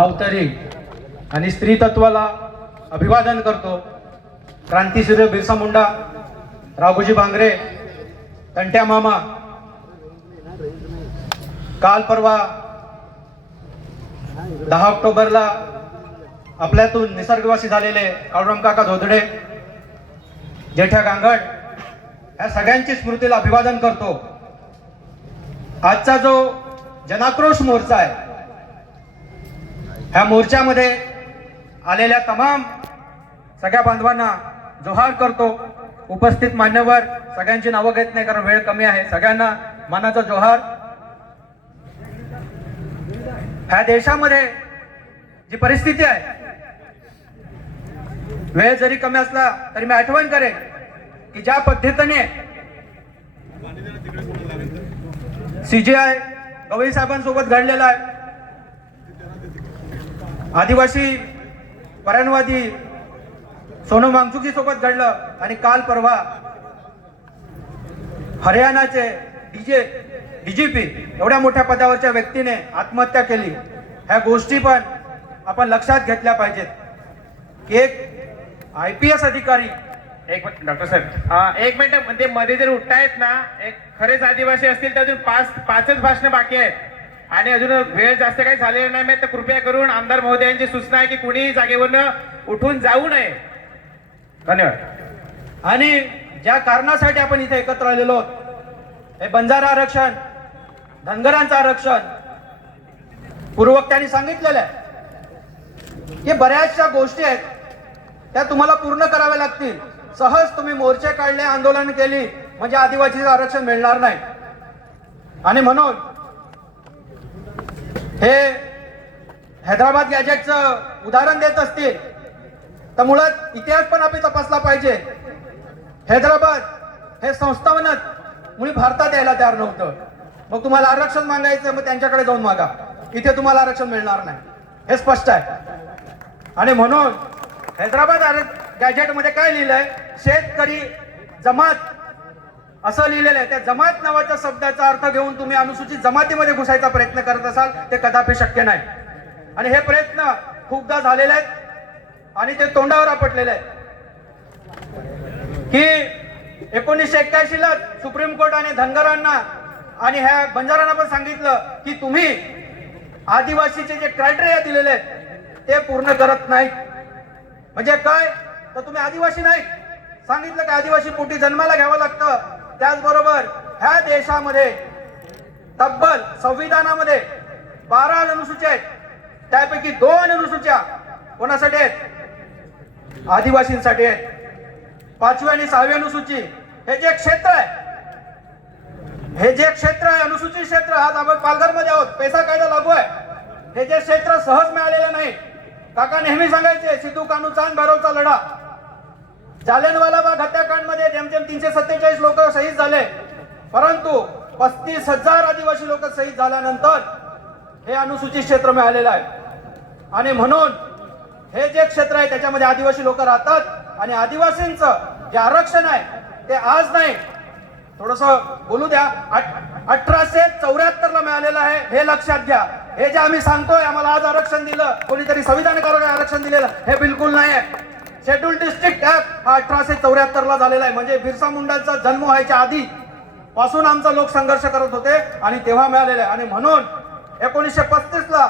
भावतरी आणि स्त्री तत्वाला अभिवादन करतो. क्रांतीसूर्य बिरसा मुंडा राघोजी भांगरे तंट्या मामा काल परवा दहा ऑक्टोबरला आपल्यातून निसर्गवासी झालेले काळूराम काका धोदडे जेठ्या गांगड या सगळ्यांची स्मृतीला अभिवादन करतो. आजचा जो जनाक्रोश मोर्चा आहे ह्या मोर्चामध्ये आलेल्या तमाम सगळ्या बांधवांना जोहार करतो. उपस्थित मान्यवर सगळ्यांची नावं घेत नाही कारण वेळ कमी आहे. सगळ्यांना मनाचा जोहार. ह्या देशामध्ये जी परिस्थिती आहे वेळ जरी कमी असला तरी मी आठवण करेन की ज्या पद्धतीने सीजीआय गवई साहेबांसोबत घडलेला आहे आदिवासी पर्यानवादी सोनम वांगचुकी सोबत घडलं आणि काल परवा हरियाणाचे डीजे डीजीपी एवढ्या मोठ्या पदावरच्या व्यक्तीने आत्महत्या केली. ह्या गोष्टी पण आपण लक्षात घेतल्या पाहिजेत. की एक आय पी एस अधिकारी एक मिनिट डॉक्टर साहेब. हा, एक मिनिट ते मध्ये जर उठतायत ना एक खरेच आदिवासी असतील तर अजून पाच पाचच भाषणं बाकी आहेत. आणि अजून वेळ जास्त काही झालेला नाही तर कृपया करून आमदार महोदयांची सूचना आहे की कुणीही जागेवरनं उठून जाऊ नये. धन्यवाद. आणि ज्या कारणासाठी आपण इथे एकत्र आलेलो आहोत हे बंजारा आरक्षण धनगरांचं आरक्षण पूर्वक्त्यांनी सांगितलेलं आहे की बऱ्याचशा गोष्टी आहेत त्या तुम्हाला पूर्ण कराव्या लागतील. सहज तुम्ही मोर्चे काढले आंदोलन केली म्हणजे आदिवासीचं आरक्षण मिळणार नाही. आणि म्हणून हे हैदराबाद गॅजेटचं उदाहरण देत असतील तर मुळात इतिहास पण आपण तपासला पाहिजे. हैदराबाद हे संस्थानच मुळी भारतात यायला तयार नव्हतं. मग तुम्हाला आरक्षण मागायचं मग त्यांच्याकडे जाऊन मागा. इथे तुम्हाला आरक्षण मिळणार नाही. हे स्पष्ट आहे. आणि म्हणून हैदराबाद गॅजेटमध्ये काय लिहिलंय? शेतकरी जमात असं लिहिलेलं आहे. त्या जमात नावाच्या शब्दाचा अर्थ घेऊन तुम्ही अनुसूचित जमातीमध्ये घुसायचा प्रयत्न करत असाल ते कदापि शक्य नाही. आणि हे प्रयत्न खूपदा झालेले आहेत आणि ते तोंडावर आपटलेले आहेत. की एकोणीसशे एक्क्याऐंशी ला सुप्रीम कोर्टाने धनगरांना आणि ह्या बंजारांना पण सांगितलं की तुम्ही आदिवासीचे जे क्रायटेरिया दिलेले आहेत ते पूर्ण करत नाही म्हणजे काय? तर तुम्ही आदिवासी नाही सांगितलं की आदिवासी पोटी जन्माला घ्यावं लागतं. त्याचबरोबर ह्या देशामध्ये तब्बल संविधानामध्ये बारा अनुसूची आहेत. त्यापैकी दोन अनुसूच्या कोणासाठी आहेत? आदिवासींसाठी आहेत. पाचवी आणि सहावी अनुसूची हे जे क्षेत्र आहे हे जे क्षेत्र आहे अनुसूचित क्षेत्र आज आपण पालघरमध्ये आहोत. पैसा कायदा लागू आहे. हे जे क्षेत्र सहज मिळालेलं नाही. काका नेहमी सांगायचे सिद्धू कानू चांद भैरवचा लढा. जालियनवाला बाग हत्याकांडमध्ये जेमतेम तीनशे सत्तेचाळीस लोक शहीद झाले. परंतु पस्तीस हजार आदिवासी लोक शहीद झाल्यानंतर हे अनुसूचित क्षेत्र मिळालेलं आहे. आणि म्हणून हे जे क्षेत्र आहे त्याच्यामध्ये आदिवासी लोक राहतात आणि आदिवासींचं जे आरक्षण आहे ते आज नाही. थोडस बोलू द्या. अठराशे चौऱ्याहत्तर ला मिळालेलं आहे हे लक्षात घ्या. हे जे आम्ही सांगतोय आम्हाला आज आरक्षण दिलं. कोणीतरी संविधानकारक आरक्षण दिलेलं हे बिलकुल नाही आहे शेड्यूल डिस्ट्रिक्ट ऍक्ट हा अठराशे चौऱ्याहत्तर ला झालेला आहे. म्हणजे बिरसा मुंडांचा जन्म व्हायच्या आधी पासून आमचा लोक संघर्ष करत होते आणि तेव्हा मिळालेलं आहे. आणि म्हणून एकोणीसशे पस्तीस ला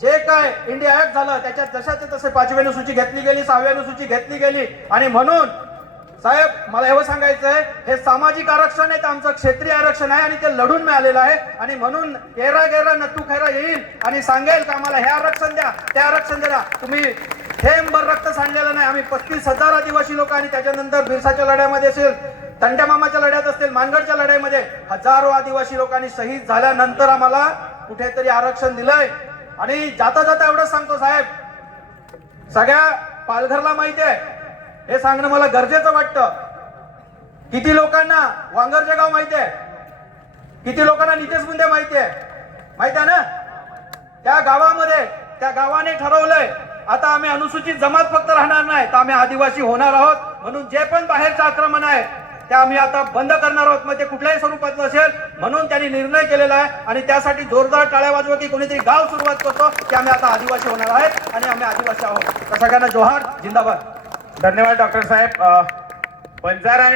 जे काय इंडिया ऍक्ट झालं त्याच्यात जशाचे तसे पाचवी अनुसूची घेतली गेली सहावी अनुसूची घेतली गेली. आणि म्हणून साहेब मला एवढं सांगायचं आहे हे सामाजिक आरक्षण आहे ते आमचं क्षेत्रीय आरक्षण आहे आणि ते लढून मिळालेलं आहे. आणि म्हणून गेरा गेरा नतू खैरा येईल आणि सांगेल का आम्हाला हे आरक्षण द्या ते आरक्षण द्या. तुम्ही थेंबर रक्त सांडलेलं नाही. आम्ही पस्तीस हजार आदिवासी लोक आणि त्याच्यानंतर बिरसाच्या लढ्यामध्ये असेल तंड्या मामाच्या लढ्यात असतील मानगडच्या लढाईमध्ये हजारो आदिवासी लोकांनी शहीद झाल्यानंतर आम्हाला कुठेतरी आरक्षण दिलंय. आणि जाता जाता एवढंच सांगतो साहेब. सगळ्या पालघरला माहिती आहे. हे सांगणं मला गरजेचं वाटतं. किती लोकांना वांगरचे गाव माहिती आहे? किती लोकांना नितेश बुंदे माहिती आहे? माहिती आहे ना? त्या गावामध्ये त्या गावाने ठरवलंय आता आम्ही अनुसूचित जमात फक्त राहणार नाही तर आम्ही आदिवासी होणार आहोत. म्हणून जे पण बाहेरचं आक्रमण आहे ते आम्ही आता बंद करणार आहोत. मग ते कुठल्याही स्वरूपात असेल म्हणून त्यांनी निर्णय केलेला आहे. आणि त्यासाठी जोरदार टाळ्या वाजवा की कोणीतरी गाव सुरुवात करतो की आम्ही आता आदिवासी होणार आहेत आणि आम्ही आदिवासी आहोत. सगळ्यांना जोहार जिंदाबाद. धन्यवाद डॉक्टर साहेब. अ, बंजारा